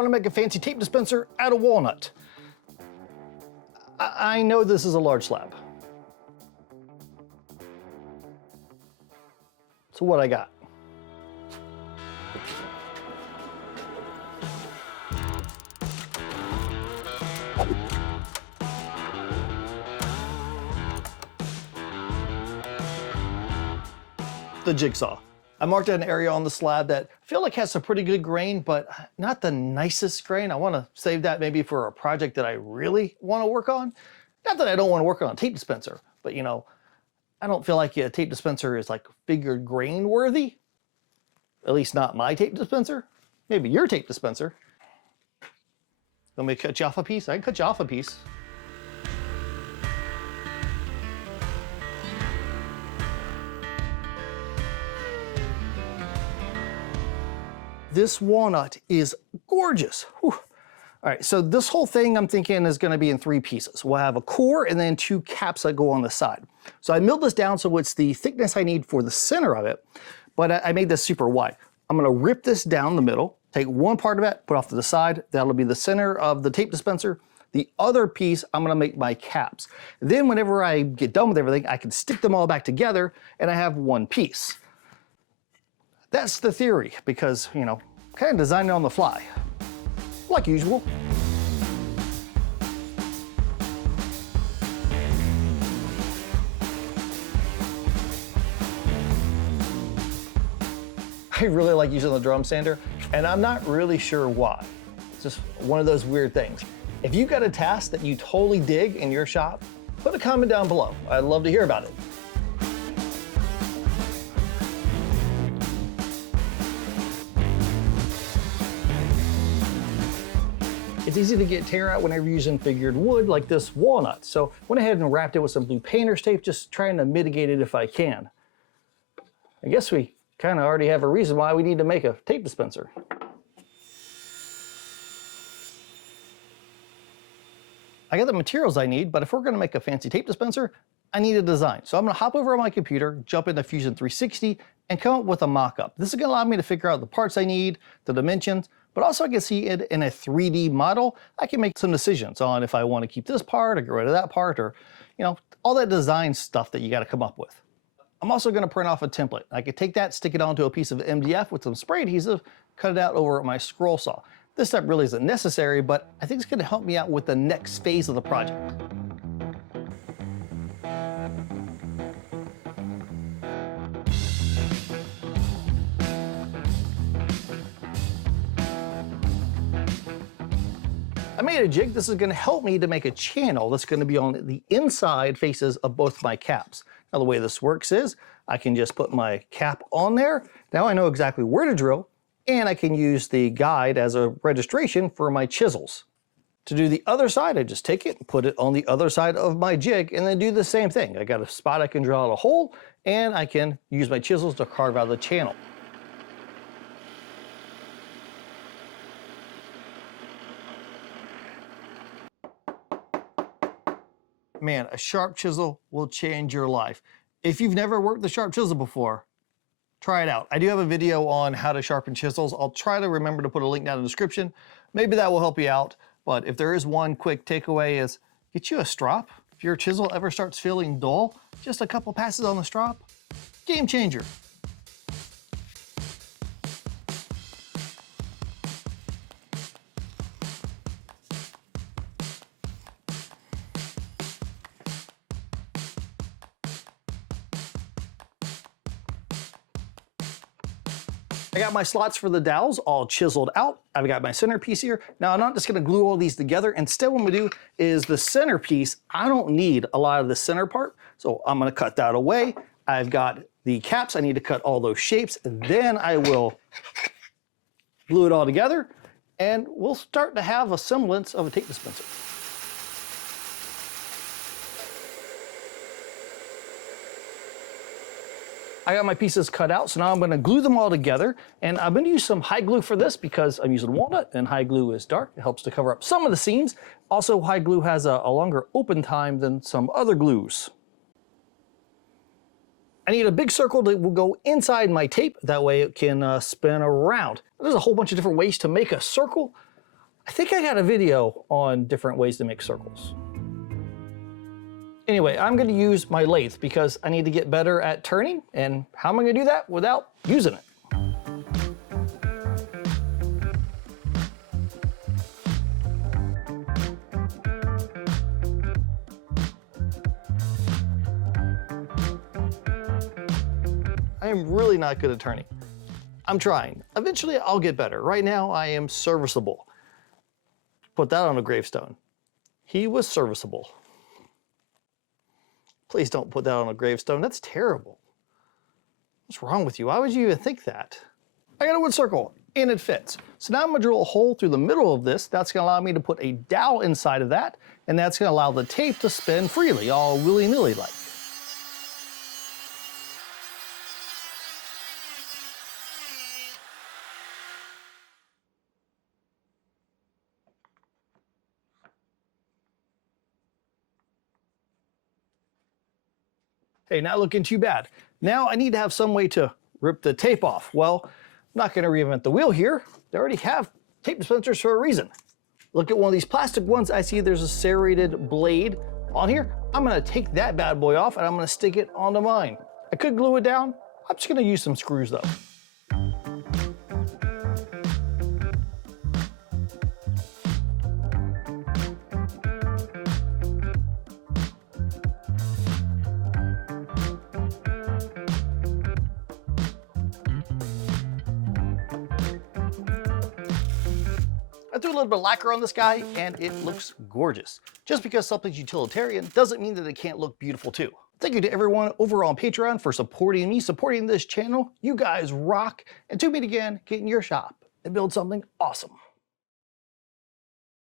want to make a fancy tape dispenser out of walnut. I know this is a large slab. So what I got? The jigsaw. I marked out an area on the slab that I feel like has some pretty good grain, but not the nicest grain. I want to save that maybe for a project that I really want to work on. Not that I don't want to work on a tape dispenser, but you know, I don't feel like a tape dispenser is like figured grain worthy. At least not my tape dispenser. Maybe your tape dispenser. Want me to cut you off a piece? I can cut you off a piece. This walnut is gorgeous. Whew. All right, so this whole thing I'm thinking is gonna be in 3 pieces. We'll have a core and then 2 caps that go on the side. So I milled this down so it's the thickness I need for the center of it, but I made this super wide. I'm gonna rip this down the middle, take one part of it, put off to the side. That'll be the center of the tape dispenser. The other piece, I'm gonna make my caps. Then whenever I get done with everything, I can stick them all back together and I have one piece. That's the theory, because, you know, kind of designing it on the fly, like usual. I really like using the drum sander, and I'm not really sure why. It's just one of those weird things. If you've got a task that you totally dig in your shop, put a comment down below. I'd love to hear about it. It's easy to get tear out whenever you're using figured wood like this walnut. So went ahead and wrapped it with some blue painter's tape, just trying to mitigate it if I can. I guess we kind of already have a reason why we need to make a tape dispenser. I got the materials I need, but if we're gonna make a fancy tape dispenser, I need a design. So I'm gonna hop over on my computer, jump into Fusion 360, and come up with a mock-up. This is gonna allow me to figure out the parts I need, the dimensions, but also I can see it in a 3D model. I can make some decisions on if I want to keep this part or get rid of that part, or, you know, all that design stuff that you got to come up with. I'm also going to print off a template. I could take that, stick it onto a piece of MDF with some spray adhesive, cut it out over at my scroll saw. This step really isn't necessary, but I think it's going to help me out with the next phase of the project. I made a jig. This is going to help me to make a channel that's going to be on the inside faces of both my caps. Now the way this works is I can just put my cap on there. Now I know exactly where to drill, and I can use the guide as a registration for my chisels. To do the other side, I just take it and put it on the other side of my jig and then do the same thing. I got a spot I can drill out a hole, and I can use my chisels to carve out the channel. Man, a sharp chisel will change your life. If you've never worked the sharp chisel before, try it out. I do have a video on how to sharpen chisels. I'll try to remember to put a link down in the description. Maybe that will help you out. But if there is one quick takeaway is get you a strop. If your chisel ever starts feeling dull, just a couple passes on the strop, game changer. I got my slots for the dowels all chiseled out. I've got my centerpiece here. Now I'm not just gonna glue all these together. Instead what I'm gonna do is the centerpiece, I don't need a lot of the center part, so I'm gonna cut that away. I've got the caps, I need to cut all those shapes, and then I will glue it all together, and we'll start to have a semblance of a tape dispenser. I got my pieces cut out, so now I'm gonna glue them all together, and I'm gonna use some high glue for this because I'm using walnut, and high glue is dark. It helps to cover up some of the seams. Also, high glue has a longer open time than some other glues. I need a big circle that will go inside my tape. That way it can spin around. There's a whole bunch of different ways to make a circle. I think I got a video on different ways to make circles. Anyway, I'm gonna use my lathe because I need to get better at turning, and how am I gonna do that without using it? I am really not good at turning. I'm trying. Eventually I'll get better. Right now I am serviceable. Put that on a gravestone. He was serviceable. Please don't put that on a gravestone. That's terrible. What's wrong with you? Why would you even think that? I got a wood circle and it fits. So now I'm gonna drill a hole through the middle of this. That's gonna allow me to put a dowel inside of that, and that's gonna allow the tape to spin freely, all willy-nilly like. Hey, not looking too bad. Now I need to have some way to rip the tape off. Well, I'm not gonna reinvent the wheel here. They already have tape dispensers for a reason. Look at one of these plastic ones. I see there's a serrated blade on here. I'm gonna take that bad boy off and I'm gonna stick it onto mine. I could glue it down. I'm just gonna use some screws though. I threw a little bit of lacquer on this guy and it looks gorgeous. Just because something's utilitarian doesn't mean that it can't look beautiful too. Thank you to everyone over on Patreon for supporting me, supporting this channel. You guys rock. And to meet again, get in your shop and build something awesome.